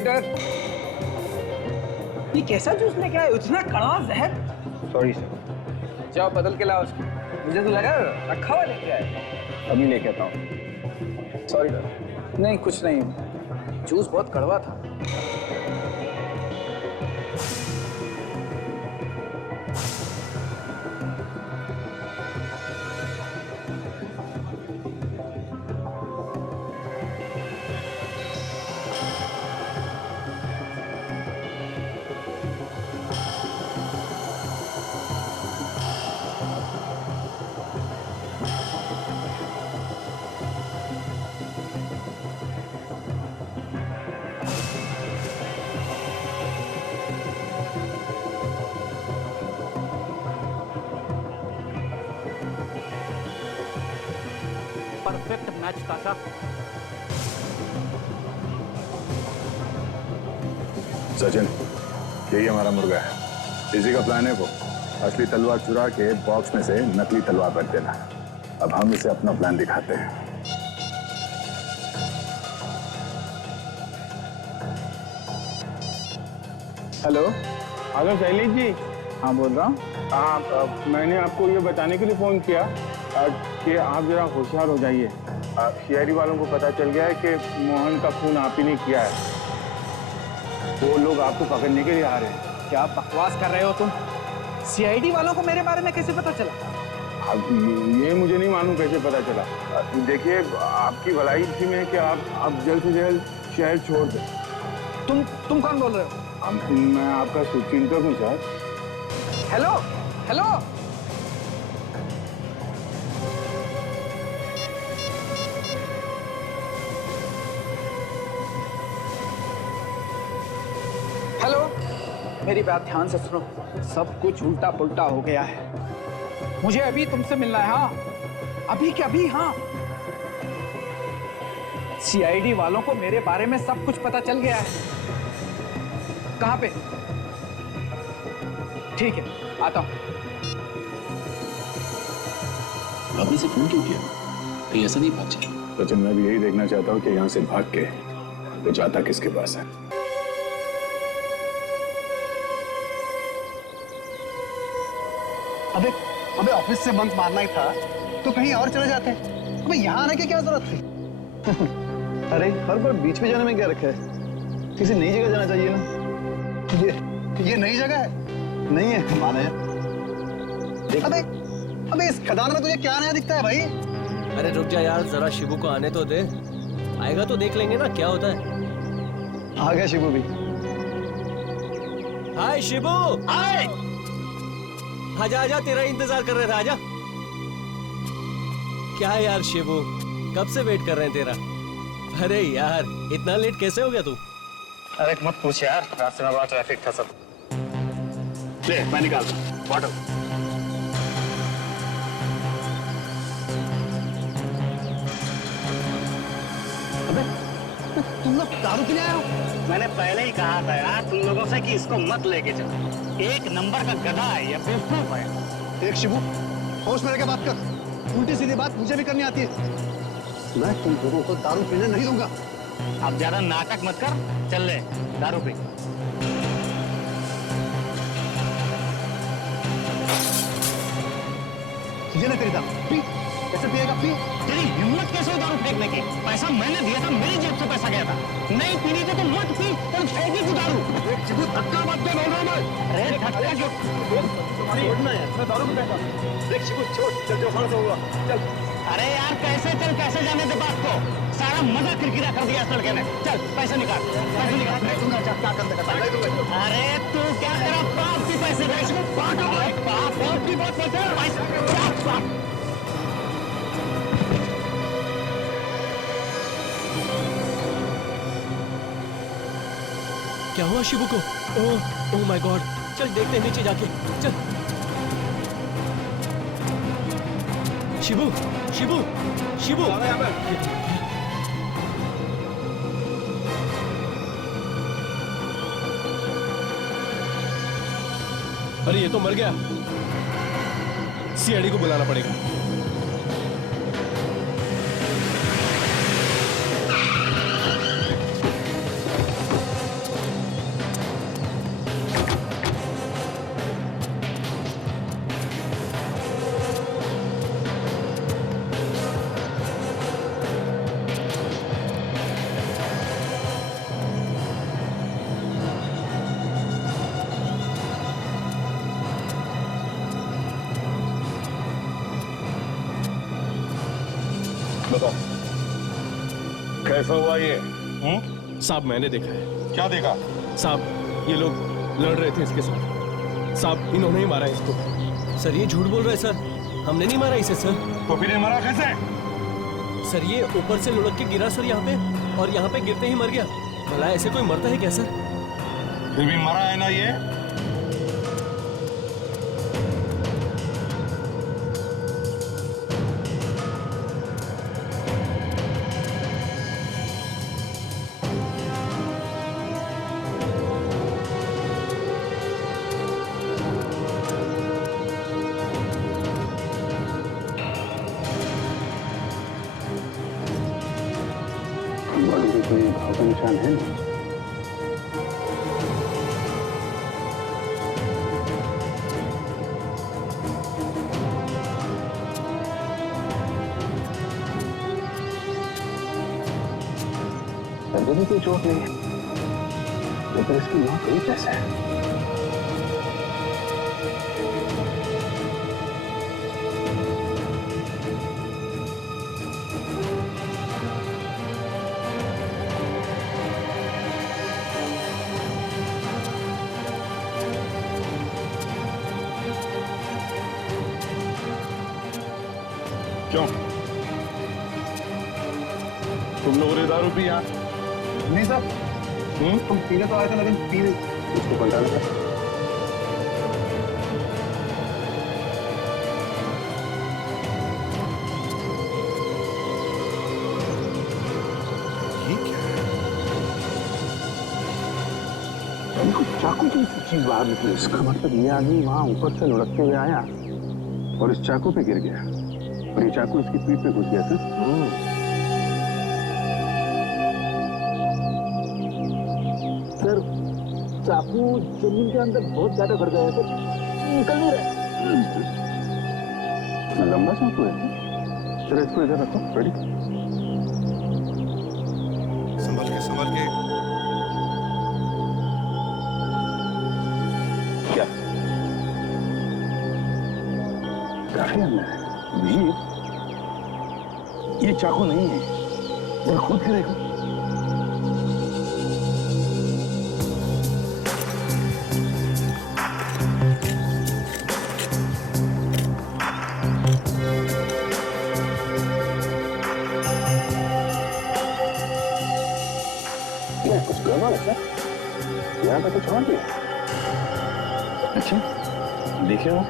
Waiter, ये कैसा juice लेके आए? इतना कड़वा जहर। Sorry sir. जाओ बदल के लाओ उसको। मुझे तो लगा रखा हुआ लेके आए। अभी लेके आता हूँ। सॉरी। नहीं कुछ नहीं, जूस बहुत कड़वा था। परफेक्ट मैच काका। सचिन, यही हमारा मुर्गा है। इसी का प्लान है वो असली तलवार चुरा के बॉक्स में से नकली तलवार रख देना। अब हम इसे अपना प्लान दिखाते हैं। Hello hello Shailesh ji. हाँ बोल रहा हूँ। हाँ, मैंने आपको ये बताने के लिए फ़ोन किया कि आप जरा होशियार हो जाइए। सीआईडी वालों को पता चल गया है कि मोहन का खून आप ही ने किया है। वो लोग आपको पकड़ने के लिए आ रहे हैं। क्या बकवास कर रहे हो तुम? सीआईडी वालों को मेरे बारे में कैसे पता चला? अब ये मुझे नहीं मालूम कैसे पता चला। देखिए, आपकी भलाई इसी में है कि आप जल्द से जल्द शहर छोड़ दें। तुम कौन बोल रहे हो? मैं आपका शुभचिंतक हूँ सर। हेलो हेलो, हेलो, मेरी बात ध्यान से सुनो। सब कुछ उल्टा पुल्टा हो गया है। मुझे अभी तुमसे मिलना है। हाँ अभी क्या अभी? हाँ, सीआईडी वालों को मेरे बारे में सब कुछ पता चल गया है। कहाँ पे? ठीक है, आता हूं। अभी से फोन क्यों किया? कहीं ऐसा नहीं भाग जाए। सचिन, मैं भी यही देखना चाहता हूँ कि यहाँ से भाग के वो जाता किसके पास है। अबे ऑफिस से बंक मारना ही था तो कहीं और चले जाते। अबे यहाँ आने की क्या जरूरत थी? अरे हर बार बीच में जाने में क्या रखा है? किसी नई जगह जाना चाहिए ना। ये नई जगह है? नहीं है, माना है। अबे इस खदान में तुझे क्या नया दिखता है भाई? अरे रुक जा यार, जरा शिबू को आने तो दे। आएगा तो देख लेंगे ना क्या होता है। आ गया शिबू भी। हाय शिबू, हाय। आजा आजा, तेरा इंतजार कर रहे थे, आजा। क्या यार शिबू, कब से वेट कर रहे हैं तेरा। अरे यार इतना लेट कैसे हो गया तू? अरे मत पूछ यार, रास्ते में बड़ा ट्रैफिक था सब। ले मैं निकाल बॉटल। अबे तुम लोग दारू पीने आए हो? मैंने पहले ही कहा था यार तुम लोगों से कि इसको मत लेके चलो। एक नंबर का गधा है ये, बेवकूफ है। एक शिबू, होश में रह के बात कर। उल्टी सीधी बात मुझे भी करनी आती है। मैं तुम लोगों को दारू पीने नहीं दूंगा। अब ज्यादा नाटक मत कर, चल ले दारू पी। ये ना तेरी दारू, पी। कैसे पिएगा? पी। तेरी हिम्मत कैसे दारू फेंकने की? पैसा मैंने दिया था, मेरी जेब से पैसा गया था। नहीं पीनी तो मत पी, और फेंकी तू दारू। धक्का मत दे, बोल रहा हूं मैं। अरे धक्का क्यों? छोड़ना है, मैं दारू को पैसा। देख शिबू, छोड़, चल जो खाना होगा, चल। अरे यार कैसे चल, कैसे जाने दे बात को। सारा मजा किरकिरा कर दिया इस लड़के ने। चल पैसे निकाल, पैसे निकाल। नहीं दूंगा, क्या कर देगा? नहीं दूंगा। अरे तू क्या तेरा बाप की पैसे दे? बाप की बात करते हैं पैसे। क्या हुआ शिबू को? ओह माय गॉड, चल देखते हैं नीचे जाके, चल। शिबू शिबू शिबू, अरे ये तो मर गया। सीआईडी को बुलाना पड़ेगा। कैसा हुआ ये? साहब मैंने देखा है। क्या देखा? साहब ये लोग लड़ रहे थे इसके साथ। साहब इन्होंने ही मारा इसको। सर ये झूठ बोल रहा है सर, हमने नहीं मारा इसे सर। तो फिर ये मरा कैसे? सर ये ऊपर से लुढ़क के गिरा सर यहाँ पे, और यहाँ पे गिरते ही मर गया। भला ऐसे कोई मरता है क्या सर? फिर भी मरा है ना ये? बॉडी पे कोई घाव का निशान है नहीं। सर्दी में कोई चोट नहीं है, तो फिर इसकी मौत हुई कैसे? क्यों? तुम लोगों ने दारू पिया? नहीं साहब, तुम पीने तो आए थे लेकिन पी इसको पलटा लगा। चाकू की चीज बाहर निकली, इसका मतलब ये आदमी वहां ऊपर से लुढ़कते हुए आया और इस चाकू पे गिर गया, और ये चाकू इसकी पीठ पे घुस गया था। सर चाकू जमीन के अंदर बहुत ज्यादा भर गया है सर, निकल नहीं रहा। लंबा चाकू है। चलो इसको इधर रखो। रेडी? संभल के, संभल के। क्या काफी अंदर है? ये चाकू नहीं है, ये खुद करेगा। कुछ गड़बड़ है सर, यहाँ पे कुछ और भी है। अच्छा देखिए वो।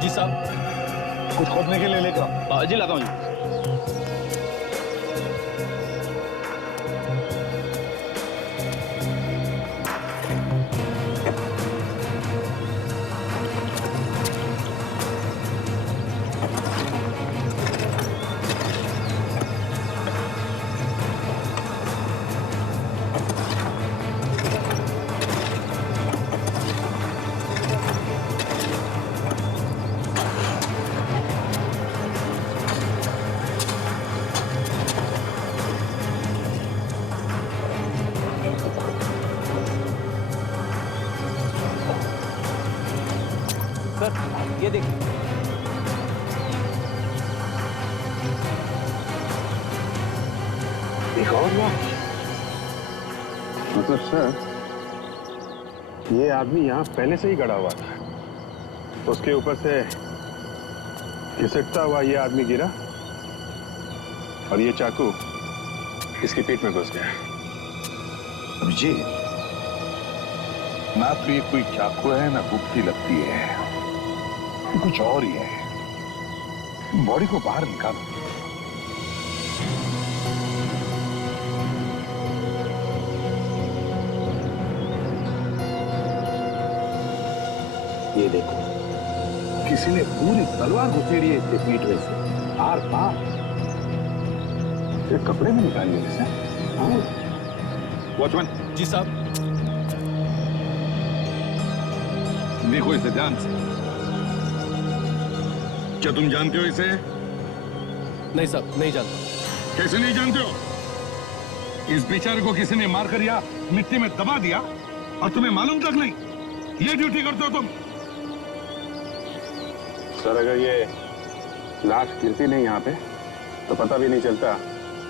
जी साहब। कुछ खोदने के लिए लेकर जी लाता हूँ जी। सर ये देखिए। एक और बात, मतलब सर ये आदमी यहाँ पहले से ही गड़ा हुआ था, उसके ऊपर से घिसटता हुआ ये आदमी गिरा और ये चाकू इसकी पीठ में घुस गया। अभिजीत, ना तो ये कोई चाकू है ना गुप्ती लगती है, ये कुछ और ही है। बॉडी को बाहर निकालो। ये देखो, किसी ने पूरी तलवार घुसेड़ी है इसके पीठ में से, आर पार। ये कपड़े में निकालिए इसे। वॉचमैन जी साहब। देखो इसे ध्यान से। क्या तुम जानते हो इसे? नहीं साहब, नहीं जानता। कैसे नहीं जानते हो? इस बेचारे को किसी ने मार कर या मिट्टी में दबा दिया और तुम्हें मालूम तक नहीं। ये ड्यूटी करते हो तुम? सर अगर ये लाश गिरती नहीं यहाँ पे तो पता भी नहीं चलता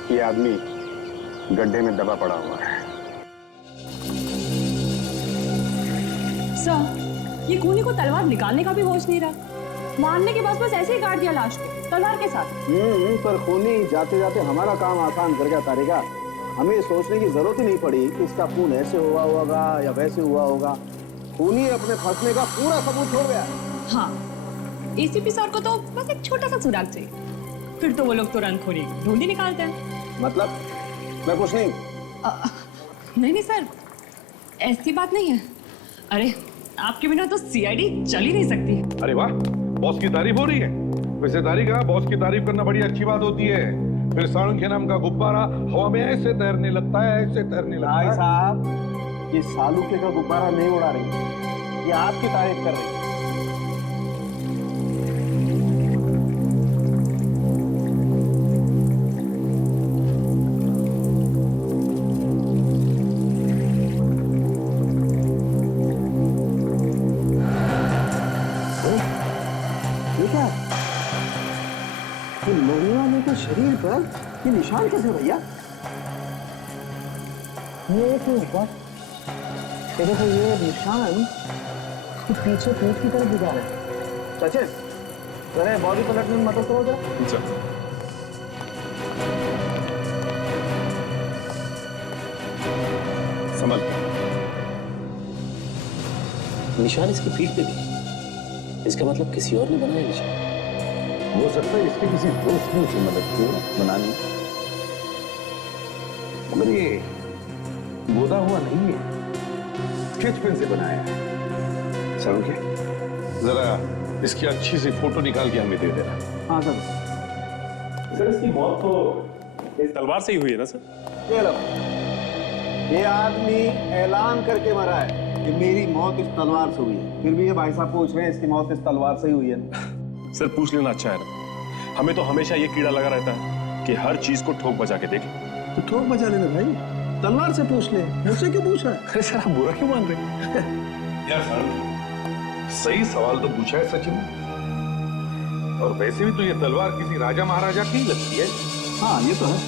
कि ये आदमी गड्ढे में दबा पड़ा हुआ है। सर, ये खूनी को तलवार निकालने का भी होश नहीं रहा। मारने के बाद बस ऐसे ही काट दिया लाश को तलवार के साथ। पर खूनी जाते जाते हमारा काम आसान कर गया तारिका। हमें ये सोचने की जरूरत ही नहीं पड़ी कि इसका खून ऐसे हुआ होगा या वैसे हुआ होगा। खूनी अपने फंसने का पूरा सबूत छोड़ गया। हाँ, एसीपी सर को तो बस एक छोटा सा सुराग चाहिए, फिर तो वो लोग तुरंत खूनी ढूंढ ही निकालते हैं। मतलब मैं कुछ नहीं। नहीं सर, ऐसी बात नहीं है। अरे आपके बिना तो सीआईडी चल ही नहीं सकती। अरे वाह, बॉस की तारीफ हो रही है। वैसे तारिका, बॉस की तारीफ करना बड़ी अच्छी बात होती है। फिर सांख्य नाम का गुब्बारा हवा में ऐसे तैरने लगता है, ऐसे तैरने लगता है। साहब, ये सालूके का गुब्बारा नहीं उड़ा रही, ये आपकी तारीफ कर रही है। शरीर पर ये निशान कैसे भैया? ये देखो, ये निशान पीछे पीठ की तरफ दिखा रहा है। चाचे, जरा बॉडी पलटने में मदद करो जरा। संभल। निशान इसकी पीठ पे भी, इसका मतलब किसी और ने बनाया निशान। हो सकता है इसके किसी दोस्त ने उसे मदद की बनाने, मगर ये गोदा हुआ नहीं है, स्केच पेन से बनाया है। सांख्य, जरा इसकी अच्छी सी फोटो निकाल के हमें दे देना। हाँ सर। सर इसकी मौत तो इस तलवार से ही हुई है ना सर? ये लो, ये आदमी ऐलान करके मरा है कि मेरी मौत इस तलवार से हुई है। फिर भी ये भाई साहब पूछ रहे हैं इसकी मौत इस तलवार से ही हुई है। सर पूछ लेना अच्छा है ना, हमें तो हमेशा ये कीड़ा लगा रहता है कि हर चीज को ठोक बजा के देखें। तो ठोक बजा लेना भाई, तलवार से पूछ ले, मुझसे क्यों पूछ रहा है? अरे सर, आप बुरा क्यों मान रहे हैं? यार सर, सही सवाल तो पूछा है सचिन ने। और वैसे भी तो ये तलवार किसी राजा महाराजा की लगती है। हाँ ये तो है।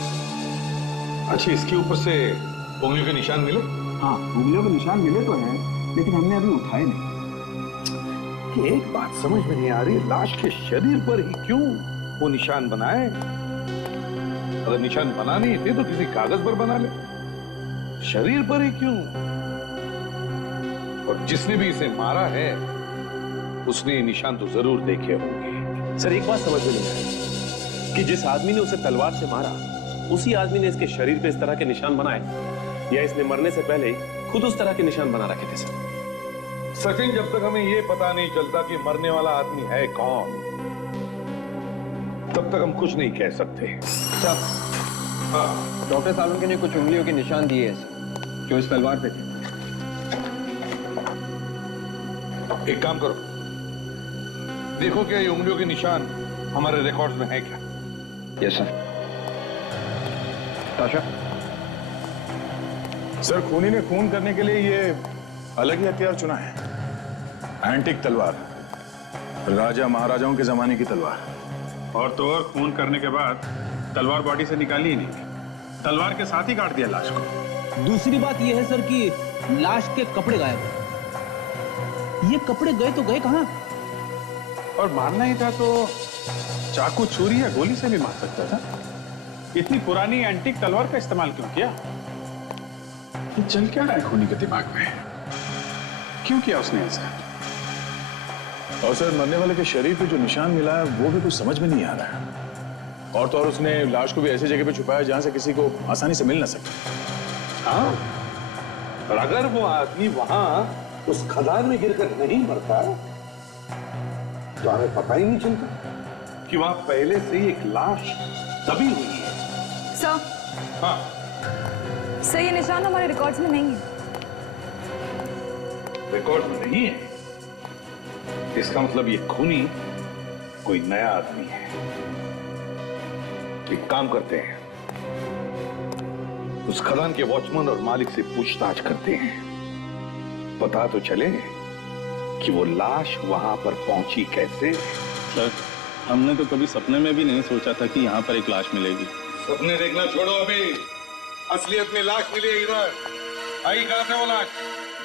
अच्छा, इसके ऊपर से उंगलियों के निशान मिले? हाँ, उंगलियों के निशान मिले तो हैं, लेकिन हमने अभी उठाए नहीं। एक बात समझ में नहीं आ रही, लाश के शरीर पर ही क्यों वो निशान बनाए? अगर निशान बनाने ही थे तो किसी कागज पर बना ले, शरीर पर ही क्यों? और जिसने भी इसे मारा है उसने ये निशान तो जरूर देखे होंगे। सर एक बात समझ में नहीं आई कि जिस आदमी ने उसे तलवार से मारा, उसी आदमी ने इसके शरीर पे इस तरह के निशान बनाए, या इसने मरने से पहले खुद उस तरह के निशान बना रखे थे। सर सचिन, जब तक हमें ये पता नहीं चलता कि मरने वाला आदमी है कौन, तब तक हम कुछ नहीं कह सकते। हाँ, डॉक्टर सालुंके ने कुछ उंगलियों के निशान दिए जो इस तलवार पे थे। एक काम करो, देखो क्या ये उंगलियों के निशान हमारे रिकॉर्ड्स में है क्या? Yes sir. ताशा, सर खूनी ने खून करने के लिए ये अलग ही हथियार चुना है। एंटिक तलवार, राजा महाराजाओं के जमाने की तलवार। और तो और खून करने के बाद तलवार बॉडी से निकाली ही नहीं, तलवार के साथ ही काट दिया लाश को। दूसरी बात यह है सर कि लाश के कपड़े गायब हैं। ये कपड़े गए तो गए कहां? और मारना ही था तो चाकू, छुरी या गोली से भी मार सकता था। इतनी पुरानी एंटिक तलवार का इस्तेमाल क्यों किया? ये चल क्या रहा है खूनी के दिमाग में? क्यों किया उसने ऐसा? और सर, मरने वाले के शरीर पे जो निशान मिला है वो भी कुछ समझ में नहीं आ रहा है। और तो और उसने लाश को भी ऐसी जगह पे छुपाया जहां से किसी को आसानी से मिल ना सके। हाँ, और अगर वो आदमी वहां उस खदान में गिरकर नहीं मरता तो हमें पता ही नहीं चलता कि वहां पहले से ही एक लाश दबी हुई है। सर, हाँ सर ये निशान हमारे रिकॉर्ड्स में नहीं है। रिकॉर्ड में नहीं है, इसका मतलब ये खूनी कोई नया आदमी है। एक काम करते हैं, उस खदान के वॉचमैन और मालिक से पूछताछ करते हैं, पता तो चले कि वो लाश वहां पर पहुंची कैसे। सर, हमने तो कभी सपने में भी नहीं सोचा था कि यहाँ पर एक लाश मिलेगी। सपने देखना छोड़ो अभी, असलियत में लाश मिली है इधर। आई कहाँ से वो लाश?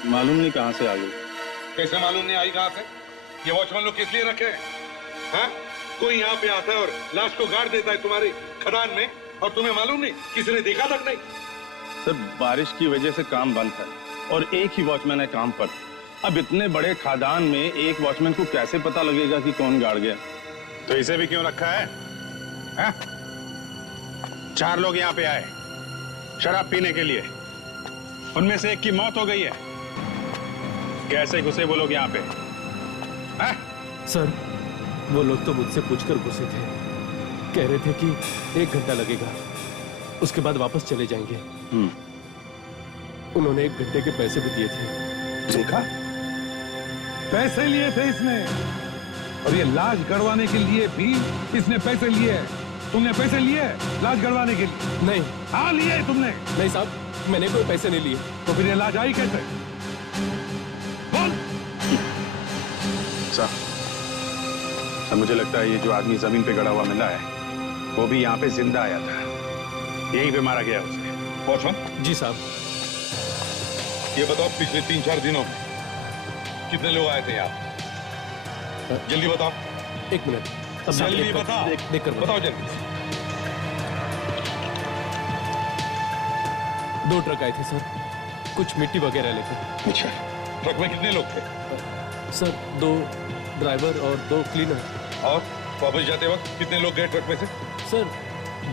मालूम नहीं कहाँ से आ गई। कैसे मालूम नहीं आई कहाँ से? ये वॉचमैन लोग किस लिए रखे हैं? हाँ? कोई यहाँ पे आता है और लाश को गाड़ देता है तुम्हारी खदान में, और तुम्हें मालूम नहीं, किसी ने देखा तक नहीं। सर, बारिश की वजह से काम बंद था और एक ही वॉचमैन है काम पर। अब इतने बड़े खादान में एक वॉचमैन को कैसे पता लगेगा कि कौन गाड़ गया? तो इसे भी क्यों रखा है? हा? 4 लोग यहाँ पे आए शराब पीने के लिए, उनमें से एक की मौत हो गई है। कैसे घुसे वो लोग यहाँ पे? हा? सर, वो लोग तो मुझसे पूछकर घुसे थे। कह रहे थे कि 1 घंटा लगेगा, उसके बाद वापस चले जाएंगे। उन्होंने 1 घंटे के पैसे भी दिए थे। देखा, पैसे लिए थे इसने, और ये लाश गड़वाने के लिए भी इसने पैसे लिए। तुमने पैसे लिए लाश गड़वाने के लिए? नहीं। हाँ, लिए तुमने? नहीं साहब, मैंने कोई पैसे नहीं लिए। तो फिर ये लाश आई कैसे? बोल। सर, मुझे लगता है ये जो आदमी जमीन पे गड़ा हुआ मिला है, वो भी यहाँ पे जिंदा आया था, यहीं पे मारा गया उसे। वॉचमैन जी साहब। ये बताओ, पिछले 3-4 दिनों में कितने लोग आए थे यहाँ? जल्दी बताओ। 1 मिनट, जल्दी बताओ। देख कर बताओ जल्दी। 2 ट्रक आए थे सर, कुछ मिट्टी वगैरह लेकर। अच्छा, ट्रक में कितने लोग थे? सर, 2 ड्राइवर और 2 क्लीनर। और वापस जाते वक्त कितने लोग गए ट्रक में से? सर,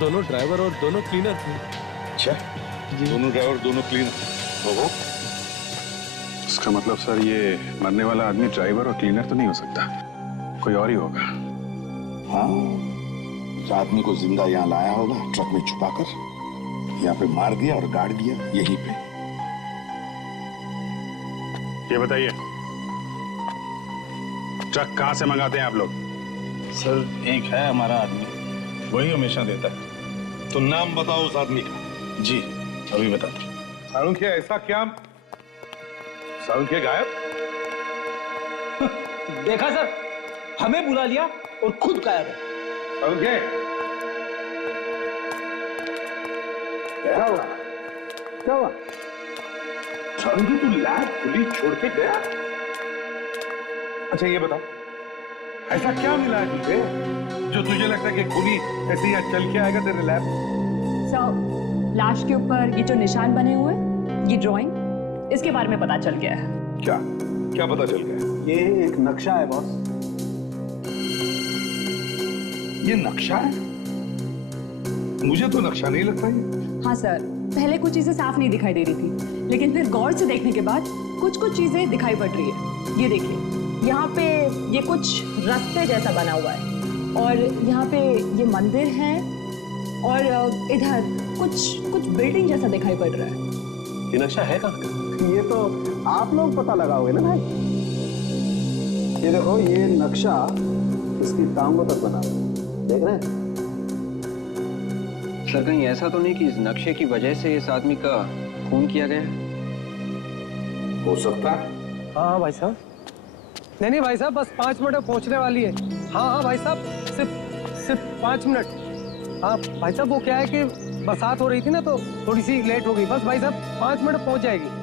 दोनों ड्राइवर और दोनों क्लीनर थे। अच्छा, दोनों ड्राइवर दोनों क्लीनर। इसका मतलब सर, ये मरने वाला आदमी ड्राइवर और क्लीनर तो नहीं हो सकता, कोई और ही होगा। हाँ, उस आदमी को जिंदा यहाँ लाया होगा, ट्रक में छुपाकर यहाँ पे मार दिया और गाड़ दिया यहीं पे। ये बताइए, ट्रक कहाँ से मंगाते हैं आप लोग? सर, एक है हमारा आदमी, वही हमेशा देता है। तो नाम बताओ उस आदमी का। जी, अभी बताते। सारुंखे, ऐसा क्या? सारुंखे गायब? देखा सर, हमें बुला लिया और खुद गायब है। सारुंखे, क्या हुआ? क्या हुआ? सारुंखे, तू लैब खुली छोड़ के गया? अच्छा, ये बताओ, ऐसा क्या मिला है तुझे जो तुझे लगता है कि खुली ऐसे ही चल के आएगा तेरे लैब? सर, लाश के ऊपर ये जो निशान बने हुए, ये ड्राइंग, इसके बारे में पता चल गया है। क्या क्या पता चल गया? ये एक नक्शा है बॉस। ये नक्शा है? मुझे तो नक्शा नहीं लगता ये। हाँ सर, पहले कुछ चीजें साफ नहीं दिखाई दे रही थी, लेकिन फिर गौर से देखने के बाद कुछ चीजें दिखाई पड़ रही है। ये देखिए, यहाँ पे ये कुछ रास्ते जैसा बना हुआ है, और यहाँ पे ये मंदिर है, और इधर कुछ बिल्डिंग जैसा दिखाई पड़ रहा है। ये नक्शा है कहाँ का? ये तो आप लोग पता लगाओगे ना भाई। ये देखो, ये नक्शा इसकी टांगों तक बना हुआ है, देख रहे हैं? सर, कहीं ऐसा तो नहीं कि इस नक्शे की वजह से इस आदमी का खून किया गया है? हो सकता है। हाँ भाई साहब। नहीं भाई साहब, बस 5 मिनट में पहुंचने वाली है। हाँ भाई साहब, सिर्फ 5 मिनट। हाँ भाई साहब, वो क्या है कि बरसात हो रही थी ना, तो थोड़ी सी लेट हो गई। बस भाई साहब, 5 मिनट में पहुंच जाएगी।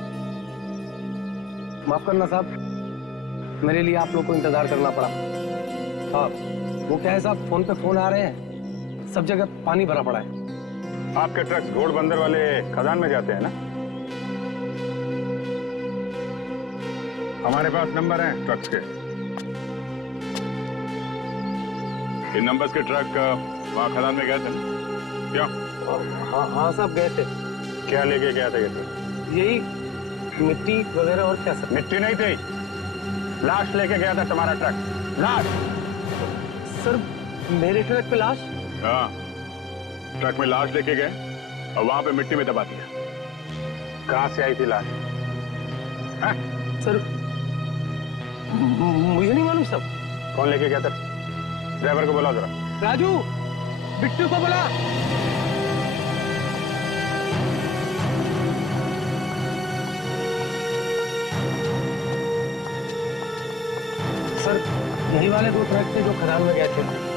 माफ करना साहब, मेरे लिए आप लोग को इंतजार करना पड़ा। हाँ, वो क्या है साहब, फोन पे फोन आ रहे हैं, सब जगह पानी भरा पड़ा है। आपके ट्रक्स घोड़बंदर वाले खदान में जाते हैं ना? हमारे पास नंबर हैं ट्रक्स के। इन नंबर्स के ट्रक वहां खदान में गए थे क्या? हाँ साहब, गए थे। क्या लेके गया था ये ट्रक? यही मिट्टी वगैरह। और क्या सर? मिट्टी नहीं थी, लाश लेके गया था तुम्हारा ट्रक। लाश? सर, मेरे ट्रक पे लाश? हाँ, ट्रक में लाश लेके गए और वहां पे मिट्टी में दबा दिया। कहां से आई थी लाश? सर, मुझे नहीं मालूम सब। कौन लेके गया था? ड्राइवर को बुलाओ जरा। राजू, बिट्टू को बुला। सर, यही वाले 2 ट्रक थे जो खदान में गए थे।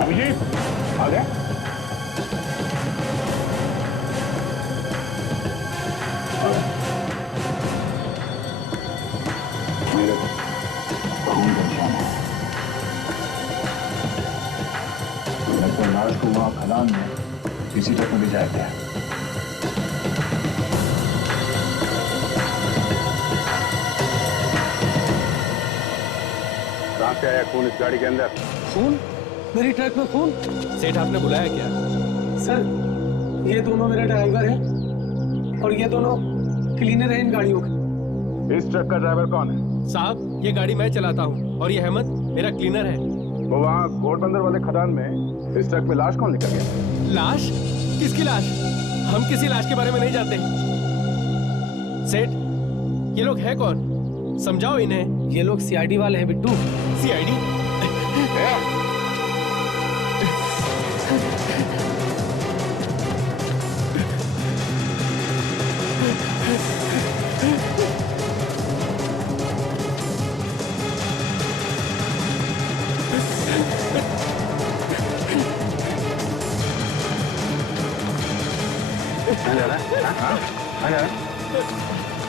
अभिजीत आ गया? मेरे खून का निशान है। लगता है लाश को वहां खदान में किसी ट्रक में ले जाया गया। कहां से आया खून इस गाड़ी के अंदर? खून? मेरी ट्रक में खून? सेठ आपने बुलाया क्या? सर, ये दोनों मेरे ड्राइवर हैं और ये दोनों क्लीनर हैं इन गाड़ियों के। इस ट्रक का ड्राइवर कौन है? साहब, ये गाड़ी मैं चलाता हूँ और ये अहमद मेरा क्लीनर है। वो वहाँ घोड़बंदर वाले खदान में इस ट्रक में लाश कौन लेकर गया? लाश? किसकी लाश? हम किसी लाश के बारे में नहीं जानते। सेठ, ये लोग हैं कौन? समझाओ इन्हें। ये लोग सीआईडी वाले हैं बिट्टू। सीआईडी? कहाँ जा रहा है? हाँ? कहाँ जा रहा है?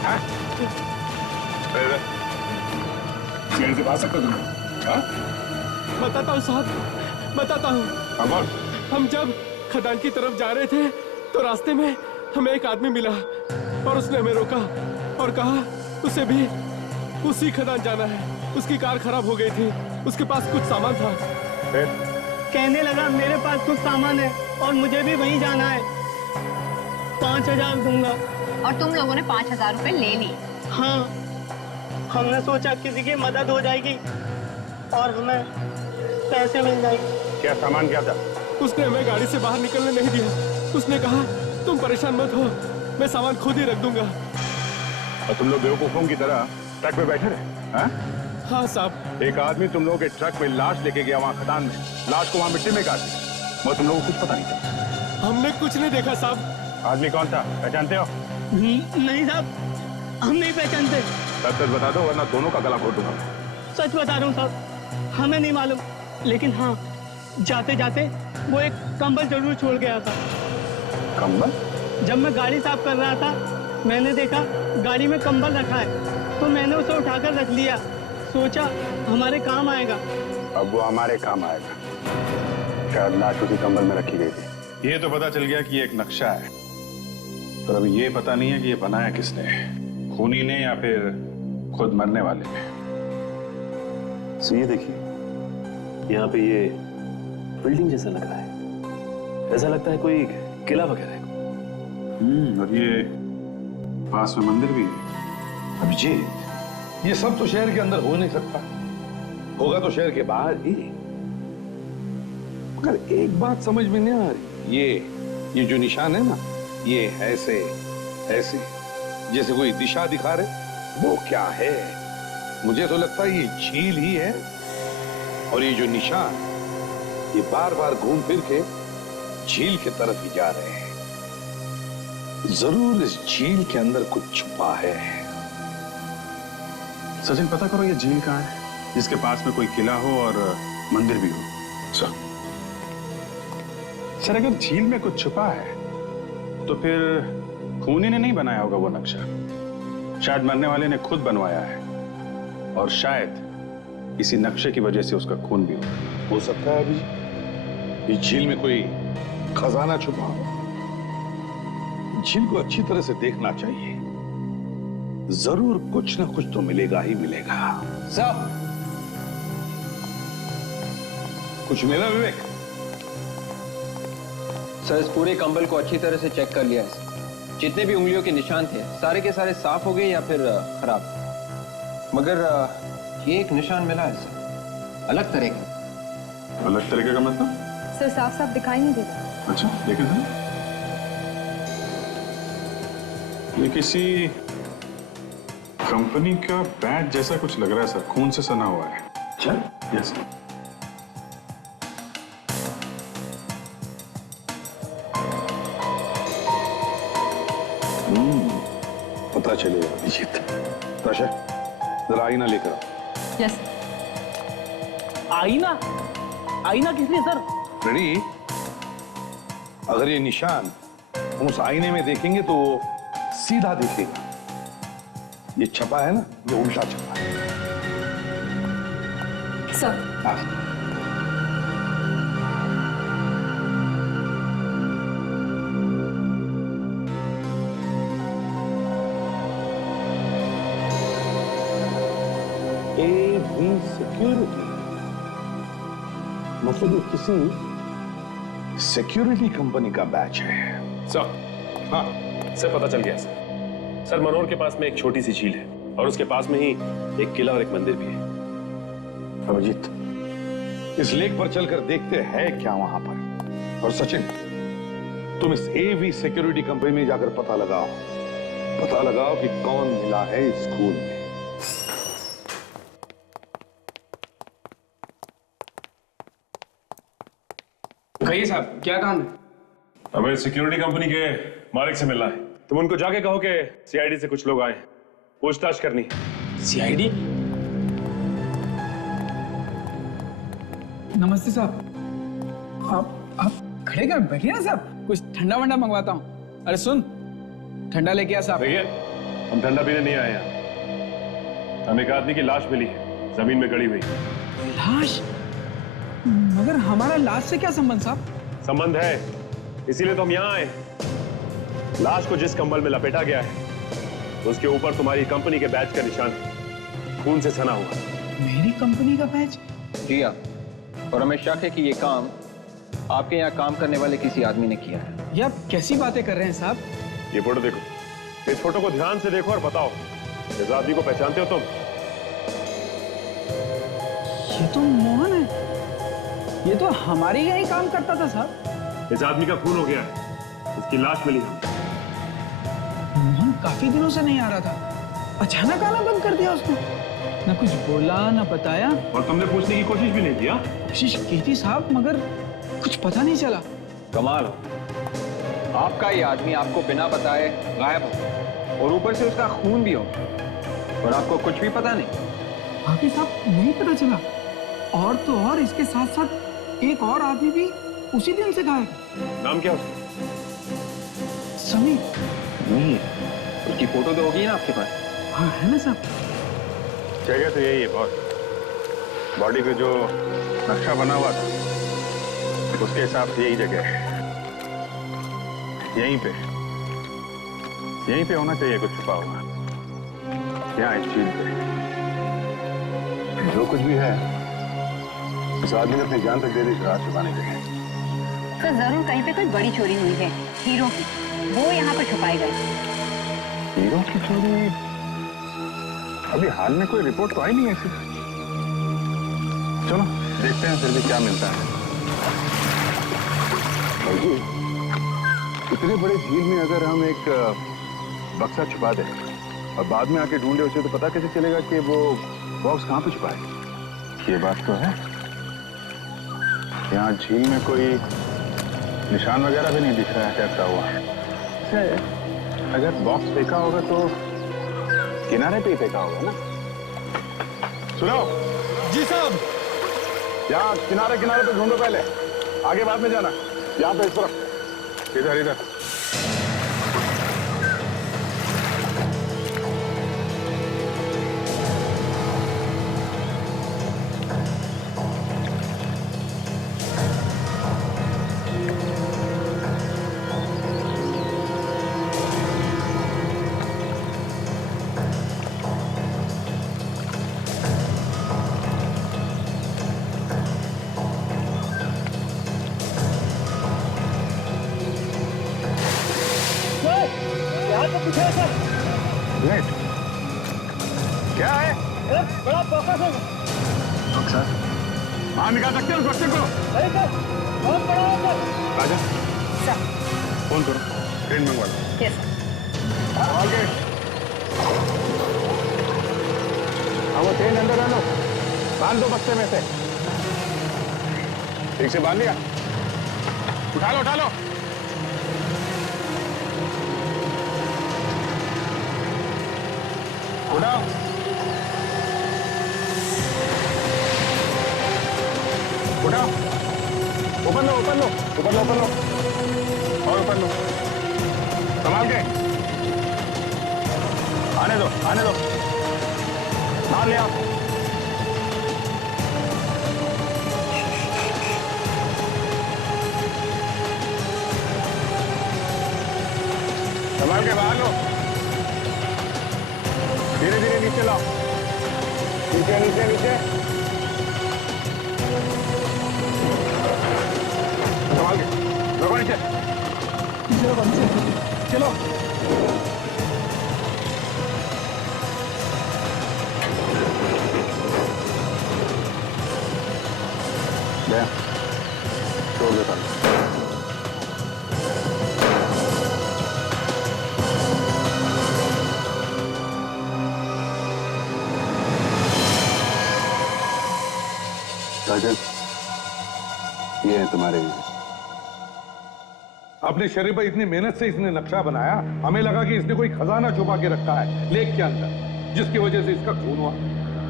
हाँ? सीआईडी से बात सकते तुम? हाँ? बताता हूँ साहब, बताता हूँ। बोल। हम जब खदान की तरफ जा रहे थे तो रास्ते में हमें एक आदमी मिला और उसने हमें रोका और कहा उसे भी उसी खदान जाना है। उसकी कार खराब हो गई थी, उसके पास कुछ सामान था। कहने लगा मेरे पास कुछ सामान है और मुझे भी वहीं जाना है, 5000 दूंगा। और तुम लोगों ने 5000 रुपए ले लिए? हाँ, हमने सोचा किसी की मदद हो जाएगी और हमें पैसे मिल जाएंगे। क्या सामान क्या था? उसने हमें गाड़ी से बाहर निकलने नहीं दिया। उसने कहा तुम परेशान मत हो, मैं सामान खुद ही रख दूंगा। और तुम लोग बेवकूफों की तरह ट्रक में बैठे रहे? हाँ? हाँ साहब। एक आदमी तुम लोगों के ट्रक में लाश लेके गया वहाँ खदान में, लाश को वहाँ मिट्टी में काट दिया। वो तुम लोगों को कुछ पता नहीं था? हमने कुछ नहीं देखा साहब। आदमी कौन था, पहचानते हो? नहीं साहब, हम नहीं पहचानते। सच बता दो वरना दोनों का गला घोट दूंगा। सच बता रहा हूँ साहब, हमें नहीं मालूम, लेकिन हाँ, जाते जाते वो एक कंबल जरूर छोड़ गया था। कंबल? जब मैं गाड़ी साफ कर रहा था मैंने देखा गाड़ी में कंबल रखा है तो मैंने उसे उठाकर रख लिया, सोचा हमारे काम आएगा। अब वो हमारे काम आएगा। शायद लाश उसी कंबल में रखी गई थी। ये तो पता चल गया कि ये एक नक्शा है, पर अभी ये पता नहीं है कि ये बनाया किसने, खूनी ने या फिर खुद मरने वाले ने। सो ये देखिए, यहाँ पे ये बिल्डिंग जैसा लग रहा है, ऐसा लगता है कोई किला वगैरह है। और ये पास में मंदिर भी है। अभिजीत, ये सब तो शहर के अंदर हो नहीं सकता, होगा तो शहर के बाहर ही। मगर एक बात समझ में नहीं आ रही, ये जो निशान है ना, ये ऐसे ऐसे जैसे कोई दिशा दिखा रहे, वो क्या है? मुझे तो लगता है ये झील ही है। और ये जो निशान, ये बार बार घूम फिर के झील की तरफ ही जा रहे हैं। जरूर इस झील के अंदर कुछ छुपा है। सचिन, पता करो ये झील कहाँ है, जिसके पास में कोई किला हो और मंदिर भी हो। सर अगर झील में कुछ छुपा है तो फिर खूनी ने नहीं बनाया होगा वो नक्शा। शायद मरने वाले ने खुद बनवाया है और शायद इसी नक्शे की वजह से उसका खून भी हो सकता है अभी इस झील में कोई खजाना छुपा हो। झील को अच्छी तरह से देखना चाहिए, जरूर कुछ ना कुछ तो मिलेगा ही मिलेगा। सर कुछ मिला विवेक? सर इस पूरे कंबल को अच्छी तरह से चेक कर लिया है। जितने भी उंगलियों के निशान थे सारे के सारे साफ हो गए या फिर खराब, मगर ये एक निशान मिला है सर, अलग तरह का। अलग तरीके का मतलब? सर साफ साफ दिखाई नहीं देता। अच्छा देखें सर, ये किसी कंपनी का बैच जैसा कुछ लग रहा है सर, खून से सना हुआ है। चल यस पता चलेगा अभिजीत। ताशा जरा आईना लेकर आओ। यस। आईना? आईना किस लिए सर? रेडी? अगर ये निशान हम उस आईने में देखेंगे तो वो सीधा दिखेगा। ये छपा है ना, ये उल्टा छपा है। सर सिक्योरिटी मतलब ये किसी सिक्योरिटी कंपनी का बैच है। सर हाँ सर पता चल गया सर। सर मनोर के पास में एक छोटी सी झील है और उसके पास में ही एक किला और एक मंदिर भी है। अभिजीत इस लेक पर चलकर देखते हैं क्या वहां पर। और सचिन तुम इस एवी सिक्योरिटी कंपनी में जाकर पता लगाओ कि कौन मिला है इस खून में। कहिए साहब क्या काम है? हमें सिक्योरिटी कंपनी के मालिक से मिलना है। तुम उनको जाके कहो कि सीआईडी से कुछ लोग आए, पूछताछ करनी। सीआईडी? नमस्ते साहब। आप खड़े कर बैठिए ना साहब, कुछ ठंडा वंडा मंगवाता हूँ। अरे सुन, ठंडा लेके आ साहब। भैया हम ठंडा पीने नहीं आए यहाँ। हमें एक आदमी की लाश मिली है जमीन में गड़ी हुई। लाश? मगर हमारा लाश से क्या संबंध साहब? संबंध है, इसीलिए तो हम यहाँ आए। लाश को जिस कंबल में लपेटा गया है उसके ऊपर तुम्हारी कंपनी के बैच का निशान है, खून से सना हुआ। मेरी कंपनी का बैच? जी हाँ, और हमें शक है कि ये काम आपके यहाँ काम करने वाले किसी आदमी ने किया है। ये आप कैसी बातें कर रहे हैं साहब? ये फोटो देखो, इस फोटो को ध्यान से देखो और बताओ इस आदमी को पहचानते हो तुम? ये तो मोहन है, ये तो हमारे यहाँ ही काम करता था साहब। इस आदमी का खून हो गया है, इसकी लाश मिली है। मोहन काफी दिनों से नहीं आ रहा था, अचानक आना बंद कर दिया उसने। ना कुछ बोला ना बताया। और तुमने पूछने की कोशिश भी नहीं किया? कोशिश की थी साहब मगर कुछ पता नहीं चला। कमाल हो, आपका ये आदमी आपको बिना बताए गायब हो और ऊपर से उसका खून भी हो और आपको कुछ भी पता नहीं। बाकी साहब नहीं पता चला, और तो और इसके साथ साथ एक और आदमी भी उसी दिन से गायब। नाम क्या उसका? समीर। उसकी फोटो तो होगी ना आपके पास? हाँ है ना साहब। जगह तो यही है बॉस, बॉडी पे जो नक्शा बना हुआ था उसके हिसाब से यही जगह है। यहीं पे होना चाहिए कुछ छुपा हुआ, यहाँ इस झील पे। जो कुछ भी है इस आदमी ने अपनी जान तक दे दी रात छुपाने के लिए। तो जरूर कहीं पे कोई बड़ी चोरी हुई है हीरो की, वो यहाँ पर छुपाए गए। हीरो की चोरी? अभी हाल में कोई रिपोर्ट तो आई नहीं ऐसी। चलो देखते हैं फिर भी क्या मिलता है। भाई इतने बड़े झील में अगर हम एक बक्सा छुपा दें और बाद में आके ढूंढे उसे, तो पता कैसे चलेगा कि वो बॉक्स कहाँ पे छुपा है? ये बात तो है, यहाँ झील में कोई निशान वगैरह भी नहीं दिख रहा है टैपता हुआ। अगर बॉक्स फेंका होगा तो किनारे पे ही फेंका होगा ना? सुनो जी साहब। यहाँ किनारे किनारे पे ढूंढो, पहले आगे बाद में जाना। यहाँ पे इस तरफ, इधर इधर। Wait. क्या है? बड़ा फोकस है सर, बाहर निकाल सकते हो उस बच्चे को? नहीं सर, बहुत बड़ा है सर। राजा, सर फोन करो, ट्रेन मंगवा लो। Yes sir. आगे। हाँ, वो ट्रेन अंदर डालो, बांध दो बक्से में से। ठीक से बांध लिया? उठा लो, उठा लो। उठाओ। उठाओ। ऊपर लो, ऊपर लो, ऊपर लो, ऊपर लो, और ऊपर लो। संभाल के। आने दो, आने दो। बाहर ले आओ। संभाल के बाहर लो। धीरे धीरे नीचे लाओ। नीचे नीचे नीचे। संभाल के लगो नीचे। चलो। गया छोड़ देता हूँ। राजन, ये है तुम्हारे लिए। अपने शरीर पर इतनी मेहनत से इसने नक्शा बनाया, हमें लगा कि इसने कोई खजाना छुपा के रखा है लेक के अंदर, जिसकी वजह से इसका खून हुआ।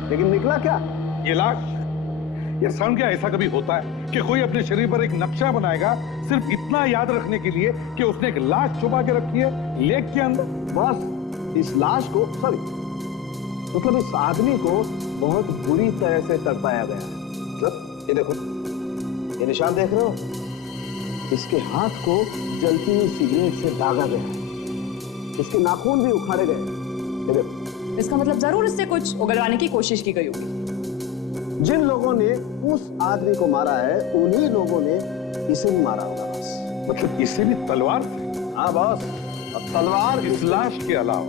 लेकिन निकला क्या? ये लाश। ये सम क्या ऐसा कभी होता है कि कोई अपने शरीर पर एक नक्शा बनाएगा सिर्फ इतना याद रखने के लिए कि उसने एक लाश छुपा के रखी है लेक के अंदर? बस इस लाश को, सॉरी, मतलब इस आदमी को बहुत बुरी तरह से तड़पाया गया है। मतलब ये देखो, ये निशान देख रहे हो? इसके हाथ को जलती हुई सिगरेट से दागा गया है। इसके नाखून भी उखाड़े गए। ये देखो। इसका मतलब जरूर इससे कुछ उगलवाने की कोशिश की गई होगी। जिन लोगों ने उस आदमी को मारा है, उन्हीं लोगों ने इसे भी मारा होगा। बस मतलब इससे भी तलवार? हाँ बॉस, अब तलवार। इस लाश के अलावा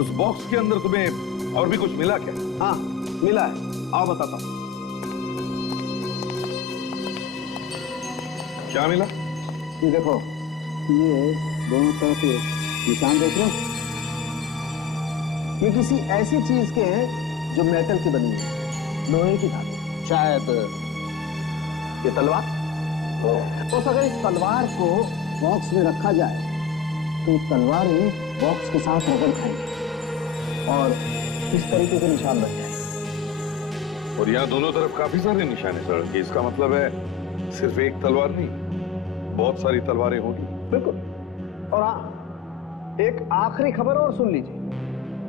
उस बॉक्स के अंदर तुम्हें और भी कुछ मिला क्या? हाँ मिला है, आओ बताता हूँ। क्या मिला? ये देखो, ये दोनों तरफ के निशान देख रहे हो? ये किसी ऐसी चीज के हैं जो मेटल की बनी है, लोहे की धातु। शायद ये तलवार। तो अगर इस तलवार को बॉक्स में रखा जाए तो तलवार में बॉक्स के साथ रगड़ खाएंगे और इस तरीके के निशान बन जाएंगे। और यहाँ दोनों तरफ काफी सारे निशान है सर। इसका मतलब है सिर्फ एक तलवार नहीं, बहुत सारी तलवारें होगी। बिल्कुल। और हाँ, एक आखिरी खबर और सुन लीजिए।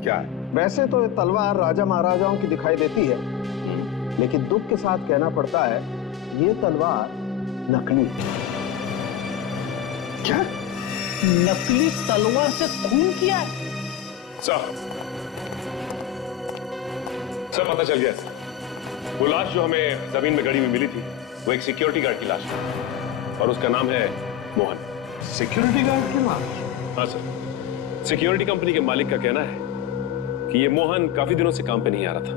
क्या है? वैसे तो ये तलवार राजा महाराजाओं की दिखाई देती है, लेकिन दुख के साथ कहना पड़ता है ये तलवार नकली है। क्या? नकली तलवार से खून किया है? सब पता चल गया। वो लाश जो हमें जमीन में गड़ी हुई मिली थी, वो एक सिक्योरिटी गार्ड की लाश है और उसका नाम है मोहन। सिक्योरिटी गार्ड की लाश? हाँ सर, सिक्योरिटी कंपनी के मालिक का कहना है कि ये मोहन काफी दिनों से काम पे नहीं आ रहा था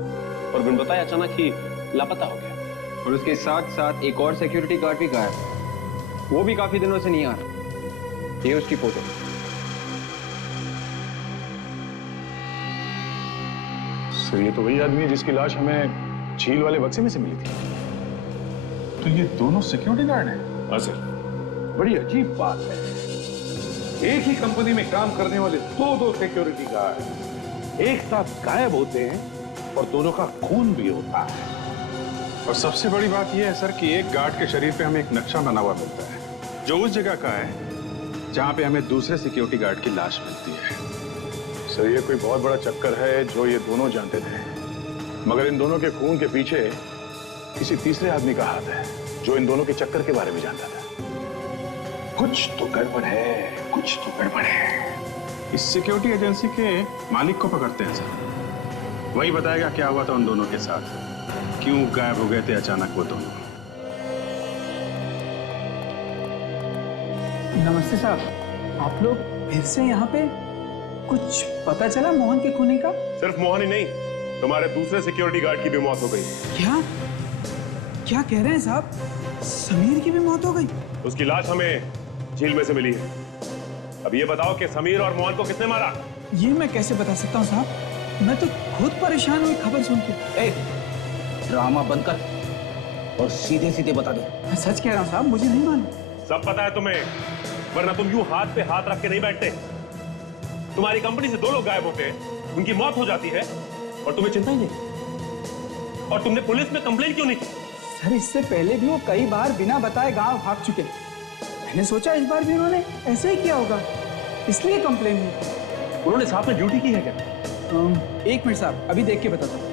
और बिन बताए अचानक ही लापता हो गया। और उसके साथ साथ एक और सिक्योरिटी गार्ड भी गायब, वो भी काफी दिनों से नहीं आ रहा। ये उसकी फोटो। सर, ये तो वही आदमी है जिसकी लाश हमें झील वाले बक्से में से मिली थी। तो ये दोनों सिक्योरिटी गार्ड हैं? हाँ सर। बड़ी अजीब बात है, एक ही कंपनी में काम करने वाले दो सिक्योरिटी गार्ड एक साथ गायब होते हैं और दोनों का खून भी होता है। और सबसे बड़ी बात यह है सर कि एक गार्ड के शरीर पे हमें एक नक्शा बना हुआ मिलता है जो उस जगह का है जहां पे हमें दूसरे सिक्योरिटी गार्ड की लाश मिलती है। सर ये कोई बहुत बड़ा चक्कर है जो ये दोनों जानते थे, मगर इन दोनों के खून के पीछे किसी तीसरे आदमी का हाथ है जो इन दोनों के चक्कर के बारे में जानता था। कुछ तो गड़बड़ है, कुछ तो गड़बड़ है। इस सिक्योरिटी एजेंसी के मालिक को पकड़ते हैं सर, वही बताएगा क्या हुआ था उन दोनों के साथ, क्यों गायब हो गए थे अचानक वो दोनों। नमस्ते साहब, आप लोग फिर से यहाँ पे? कुछ पता चला मोहन के खूनी का? सिर्फ मोहन ही नहीं, तुम्हारे दूसरे सिक्योरिटी गार्ड की भी मौत हो गई। क्या क्या कह रहे हैं साहब? समीर की भी मौत हो गई? उसकी लाश हमें झील में से मिली है। अब ये बताओ कि समीर और मोहन को किसने मारा? ये मैं कैसे बता सकता हूँ साहब, मैं तो खुद परेशान हुई खबर सुन के। ड्रामा बंद कर और सीधे सीधे बता दे। मैं सच कह रहा हूँ साहब, मुझे नहीं मालूम। सब पता है तुम्हें, वरना तुम यूं हाथ पे हाथ रख के नहीं बैठते। तुम्हारी कंपनी से 2 लोग गायब होते हैं, उनकी मौत हो जाती है और तुम्हें चिंता ही नहीं। और तुमने पुलिस में कंप्लेन क्यों नहीं की? सर इससे पहले भी वो कई बार बिना बताए गांव भाग चुके। मैंने सोचा इस बार भी उन्होंने ऐसे ही किया होगा, इसलिए कंप्लेन हुई। उन्होंने साथ में ड्यूटी की है क्या? 1 मिनट साहब, अभी देख के बताता हूँ।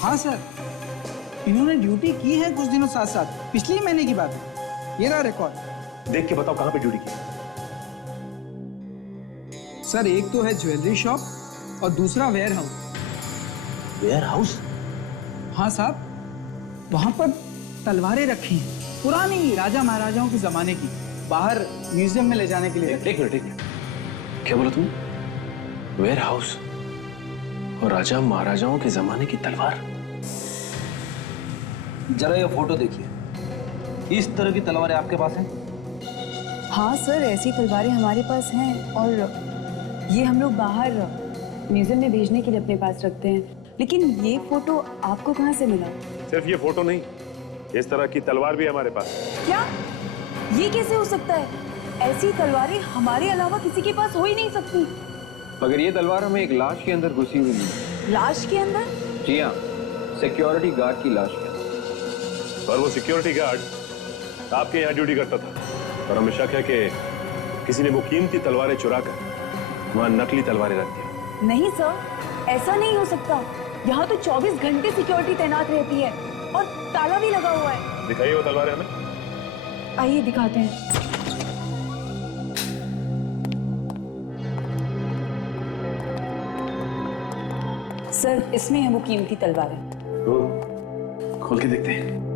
हाँ सर, इन्होंने ड्यूटी की है कुछ दिनों साथ साथ, पिछले महीने की बात है। ये रहा रिकॉर्ड। देख के बताओ कहां पे ड्यूटी की? सर एक तो है ज्वेलरी शॉप और दूसरा वेयर हाउस। Ware house? हाँ साहब, वहां पर तलवारें रखी हैं, पुरानी राजा महाराजाओं के जमाने की, बाहर म्यूजियम में ले जाने के लिए। एक मिनट, क्या बोला तुम? वेयर हाउस और राजा महाराजाओं के जमाने की तलवार? जरा ये फोटो देखिए, इस तरह की तलवारें आपके पास हैं? हाँ सर, ऐसी तलवारें हमारे पास हैं और ये हम लोग बाहर म्यूजियम में भेजने के लिए अपने पास रखते हैं। लेकिन ये फोटो आपको कहाँ से मिला? सिर्फ ये फोटो नहीं, इस तरह की तलवार भी हमारे पास। क्या? ये कैसे हो सकता है? ऐसी तलवारें हमारे अलावा किसी के पास हो ही नहीं सकती। मगर ये तलवार हमें एक लाश के अंदर घुसी हुई है। लाश के अंदर? जी हाँ, सिक्योरिटी गार्ड की लाश के अंदर। और वो सिक्योरिटी गार्ड आपके यहाँ ड्यूटी करता था और हमें शक है कि किसी ने वो कीमती तलवारें चुराकर वहां नकली तलवारें रख दी। नहीं सर, ऐसा नहीं हो सकता। यहाँ तो 24 घंटे सिक्योरिटी तैनात रहती है और ताला भी लगा हुआ है। दिखाइए वो तलवारें हमें। आइए दिखाते हैं। सर इसमें है वो कीमती तलवारें। खोल के देखते हैं।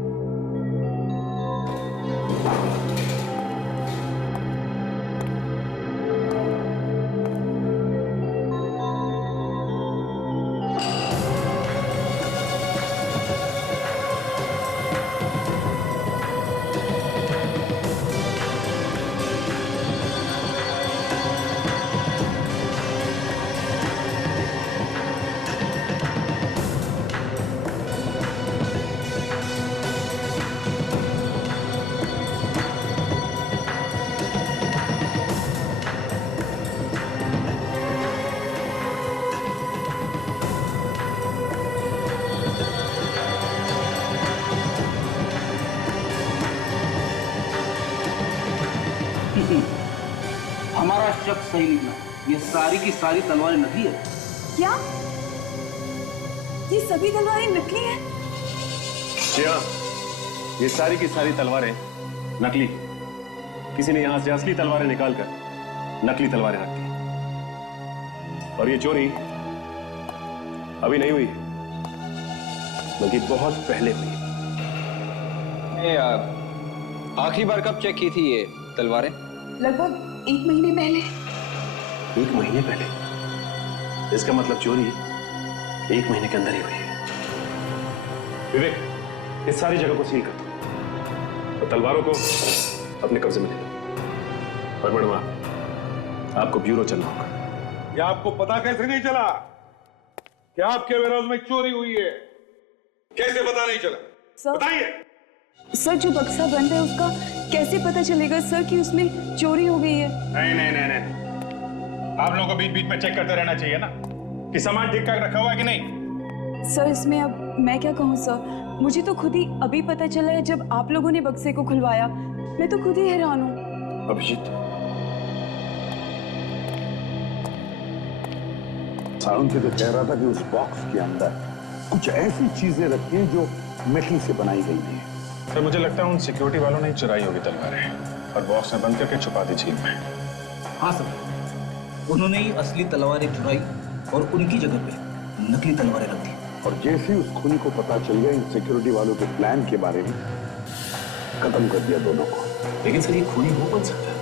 हमारा शक सही निकला, ये सारी की सारी तलवारें नकली है। क्या? ये सभी तलवारें नकली हैं? जी हाँ, ये सारी की सारी तलवारें नकली। किसी ने यहां से असली तलवारें निकालकर नकली तलवारें रख दी। और ये चोरी अभी नहीं हुई, बल्कि बहुत पहले हुई। आखिरी बार कब चेक की थी ये तलवारें? लगभग 1 महीने पहले। 1 महीने पहले? इसका मतलब चोरी 1 महीने के अंदर ही हुई है। विवेक, इस सारी जगह को सील कर दो और तलवारों को अपने कब्जे में ले लो। और मैडम, आपको ब्यूरो चलना होगा। ये आपको पता कैसे नहीं चला कि आपके वेयरहाउस में चोरी हुई है? कैसे पता नहीं चला? बताइए। सर जो बक्सा बंद है उसका कैसे पता चलेगा सर कि उसमें चोरी हो गई है? नहीं नहीं नहीं नहीं, आप लोगों को बीच बीच में चेक करते रहना चाहिए ना कि सामान ठीक ठाक रखा हुआ है कि नहीं। सर इसमें अब मैं क्या कहूँ सर, मुझे तो खुद ही अभी पता चला है जब आप लोगों ने बक्से को खुलवाया। मैं तो खुद ही हैरान हूँ। अभिजीत, सारंग तो कह रहा था कि उस बॉक्स के अंदर कुछ ऐसी चीजें रखी हैं जो मेटल से बनाई गई हैं। सर मुझे लगता है उन सिक्योरिटी वालों ने चुराई होगी तलवारें और बॉक्स में बंद करके छुपा दी झील में। हाँ सर, उन्होंने ही असली तलवारें चुराई और उनकी जगह पे नकली तलवारें रख दी। और जैसे ही उस खूनी को पता चल गया इन सिक्योरिटी वालों के प्लान के बारे में, खत्म कर दिया दोनों को। लेकिन सर ये खूनी हो कौन सकता है?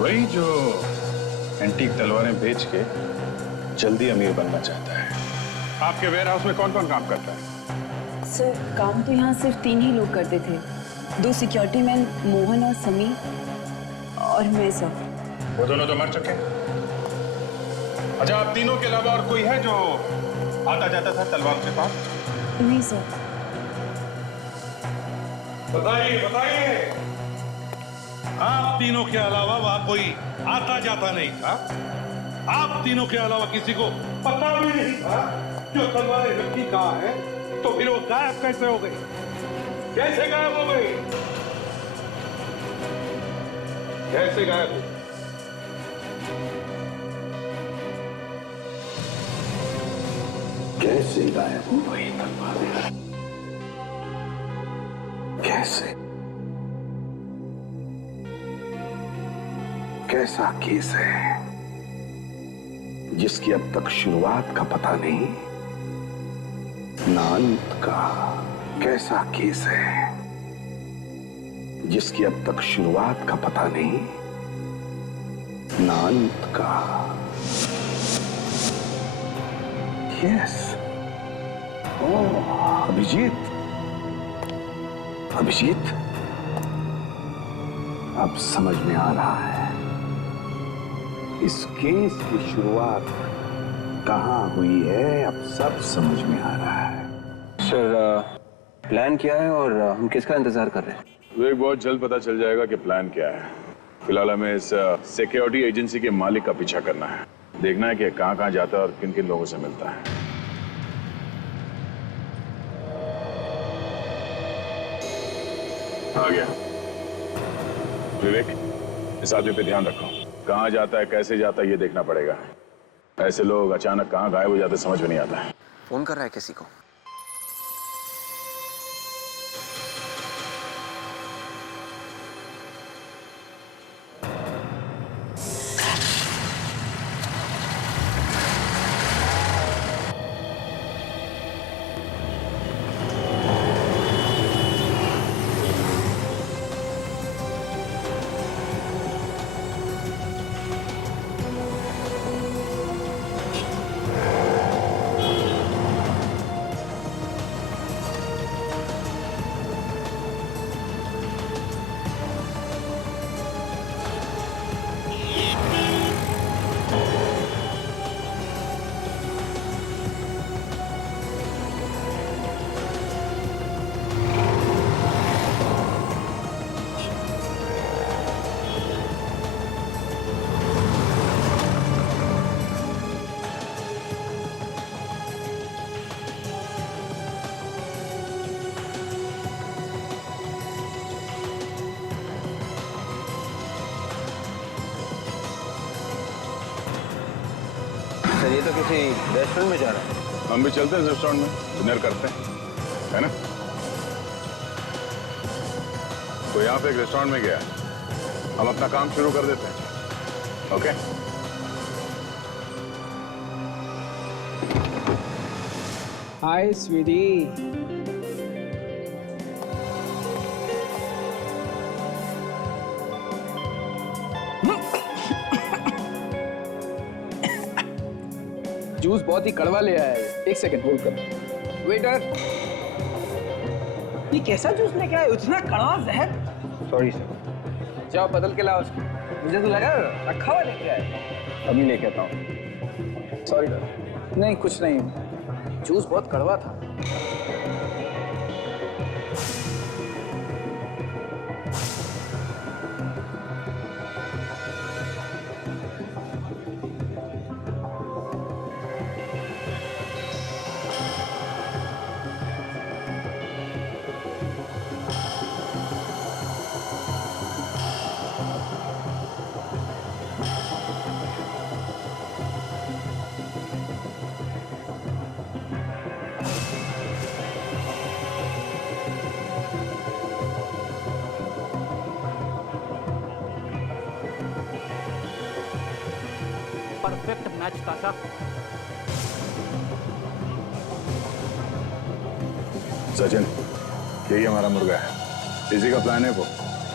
वही जो एंटीक तलवारें बेच के जल्दी अमीर बनना चाहता है। आपके वेयर हाउस में कौन कौन काम करता है? सर काम तो यहाँ सिर्फ 3 ही लोग करते थे, 2 सिक्योरिटी मैन मोहन और समीर, और मैं सर। वो दोनों तो मर चुके हैं। अच्छा, आप तीनों के अलावा और कोई है जो आता जाता था तलवार के पास? नहीं सर। बताइए बताइए, आप तीनों के अलावा वहां कोई आता जाता नहीं था? आप तीनों के अलावा किसी को पता भी नहीं था जो तलवारें रखी कहाँ है? तो फिर वो गायब कैसे हो गई? कैसे गायब हो गई? कैसे गायब हो? कैसे गायब हो गई तलवारें? कैसे? कैसा केस है जिसकी अब तक शुरुआत का पता नहीं, ना अंत का? कैसा केस है जिसकी अब तक शुरुआत का पता नहीं, ना अंत का? यस, ओह अभिजीत, अभिजीत, अब समझ में आ रहा है इस केस की शुरुआत कहां हुई है। अब सब समझ में आ रहा है। सर प्लान क्या है और हम किसका इंतजार कर रहे हैं? विवेक, बहुत जल्द पता चल जाएगा कि प्लान क्या है। फिलहाल हमें इस सिक्योरिटी एजेंसी के मालिक का पीछा करना है, देखना है कि कहां कहां जाता है और किन किन लोगों से मिलता है। आ गया। विवेक, इस आदमी पे ध्यान रखो, कहां जाता है, कैसे जाता है, ये देखना पड़ेगा। ऐसे लोग अचानक कहां गायब हो जाते समझ में नहीं आता है। फोन कर रहा है किसी को? सर ये तो किसी रेस्टोरेंट में जा रहा है। हम भी चलते हैं रेस्टोरेंट में, डिनर करते हैं, है ना? तो यहाँ पे एक रेस्टोरेंट में गया, हम अपना काम शुरू कर देते हैं। ओके? हाय स्वीटी। जूस बहुत ही कड़वा ले आया है। 1 सेकंड होल्ड कर। वेटर, ये कैसा जूस लेके आए? इतना कड़वा जहर। Sorry sir. जाओ बदल के लाओ उसको। मुझे तो लगा रखा हुआ लेके आए। अभी लेके आता हूँ। सॉरी। नहीं कुछ नहीं, जूस बहुत कड़वा था। परफेक्ट मैच काटा। सचिन, यही हमारा मुर्गा है। इसी का प्लान है वो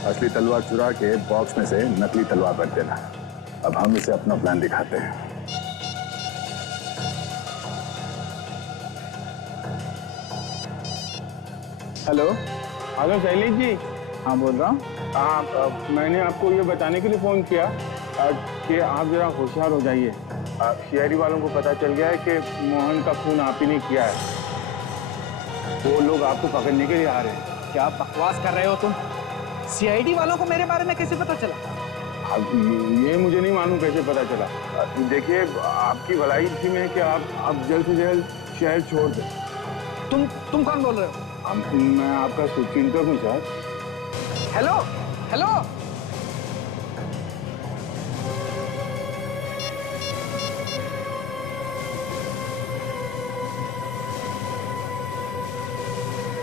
असली तलवार चुरा के बॉक्स में से नकली तलवार रख देना। अब हम इसे अपना प्लान दिखाते हैं। Hello hello Shailesh ji. हाँ बोल रहा हूँ। हाँ, मैंने आपको ये बताने के लिए फ़ोन किया कि आप जरा होशियार हो जाइए। सीआईडी वालों को पता चल गया है कि मोहन का खून आप ही ने किया है। वो लोग आपको पकड़ने के लिए आ रहे हैं। क्या बकवास कर रहे हो तुम? सीआईडी वालों को मेरे बारे में कैसे पता चला? अब ये मुझे नहीं मालूम कैसे पता चला। देखिए, आपकी भलाई इसी में है कि आप जल्द से जल्द शहर छोड़ दें। तुम कौन बोल रहे हो? मैं आपका शुभचिंतक हूँ सर। हेलो हेलो,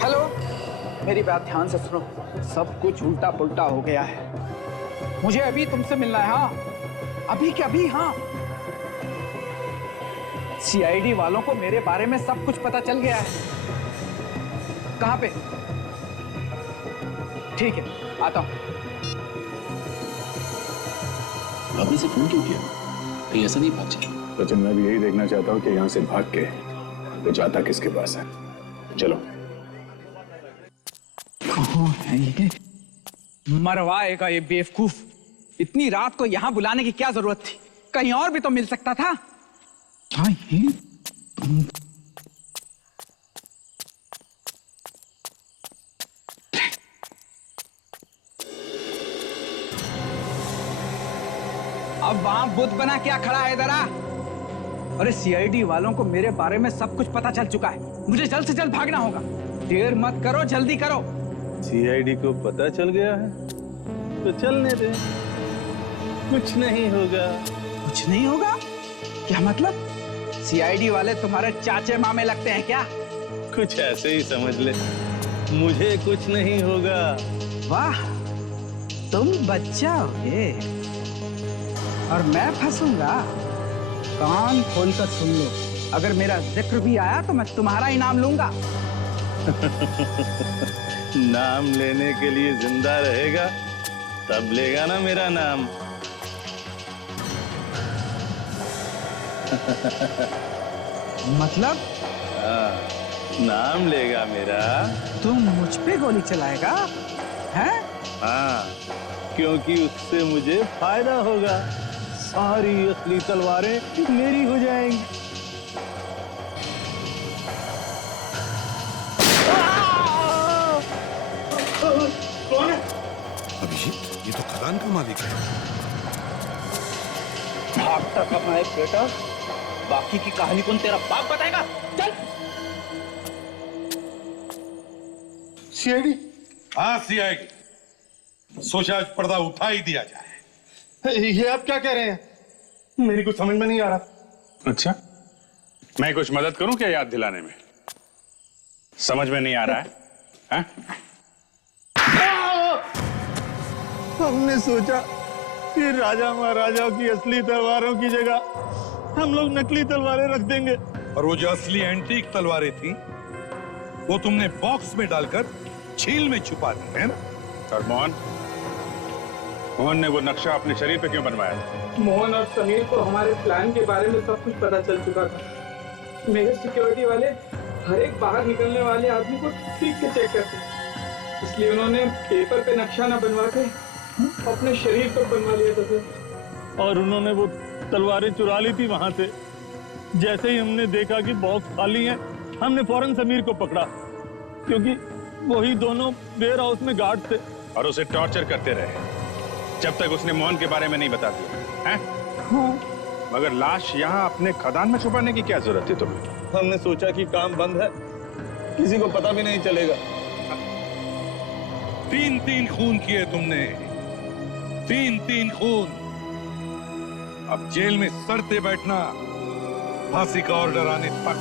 हेलो, मेरी बात ध्यान से सुनो। सब कुछ उल्टा पुल्टा हो गया है। मुझे अभी तुमसे मिलना है। हाँ, अभी क्या अभी। हाँ, सीआईडी वालों को मेरे बारे में सब कुछ पता चल गया है। कहाँ पे? ठीक है, आता हूं। अभी से फोन क्यों किया? कहीं ऐसा नहीं भाग जाए। सचिन, मैं भी यही देखना चाहता हूँ कि यहाँ से भाग के वो जाता किसके पास है। चलो। कहाँ है ये? मरवाएगा ये बेवकूफ। इतनी रात को यहाँ बुलाने की क्या जरूरत थी? कहीं और भी तो मिल सकता था। क्या ये? अब वहां बुद्ध बना क्या खड़ा है इधर आ? अरे सीआईडी वालों को मेरे बारे में सब कुछ पता चल चुका है। मुझे जल्द से जल्द भागना होगा। देर मत करो, जल्दी करो। सीआईडी को पता चल गया है तो चलने दे, कुछ नहीं होगा। कुछ नहीं होगा? क्या मतलब? सीआईडी वाले तुम्हारे चाचे मामे लगते हैं क्या? कुछ ऐसे ही समझ ले, मुझे कुछ नहीं होगा। वाह, तुम बच्चा होगे और मैं फंसूंगा। कान खोलकर सुन लो, अगर मेरा जिक्र भी आया तो मैं तुम्हारा ही नाम लूंगा। नाम लेने के लिए जिंदा रहेगा तब लेगा ना मेरा नाम। मतलब? हाँ, नाम लेगा मेरा। तुम मुझ पे गोली चलाएगा? हैं? हाँ, क्योंकि उससे मुझे फायदा होगा। सारी असली तलवारें मेरी हो जाएंगी। कौन है? अभिजीत, ये तो खदान का मालिक है। भागता कहाँ है बेटा? बाकी की कहानी कौन तेरा बाप बताएगा? चल। सीआईडी? हाँ, सीआईडी। सोचा आज पर्दा उठा ही दिया जाए। ये आप क्या कह रहे हैं? मेरी कुछ समझ में नहीं आ रहा। अच्छा, मैं कुछ मदद करूं क्या याद दिलाने में? समझ में नहीं आ रहा है? हमने सोचा कि राजा महाराजाओं की असली तलवारों की जगह हम लोग नकली तलवारें रख देंगे। और वो जो असली एंटीक तलवारें थी वो तुमने बॉक्स में डालकर छील में छुपा दी है ना? और मोहन ने वो नक्शा अपने शरीर पे क्यों बनवाया था? मोहन और समीर को हमारे प्लान के बारे में सब कुछ पता चल चुका था। मेरे सिक्योरिटी वाले हर एक बाहर निकलने वाले आदमी को ठीक से चेक करते हैं, इसलिए उन्होंने पेपर पे नक्शा न बनवा के अपने शरीर पर बनवा लिया था सर। और उन्होंने वो तलवारें चुरा ली थी वहां से। जैसे ही हमने देखा कि बॉक्स खाली है, हमने फौरन समीर को पकड़ा, क्योंकि वही दोनों वेयर हाउस में गार्ड थे। और उसे टॉर्चर करते रहे जब तक उसने मोहन के बारे में नहीं बता दिया है? हाँ। मगर लाश यहाँ अपने खदान में छुपाने की क्या जरूरत थी तुम्हें? हमने सोचा कि काम बंद है, किसी को पता भी नहीं चलेगा। 3-3 खून किए तुमने, 3-3 खून। अब जेल में सड़ते बैठना, फांसी का ऑर्डर आने तक।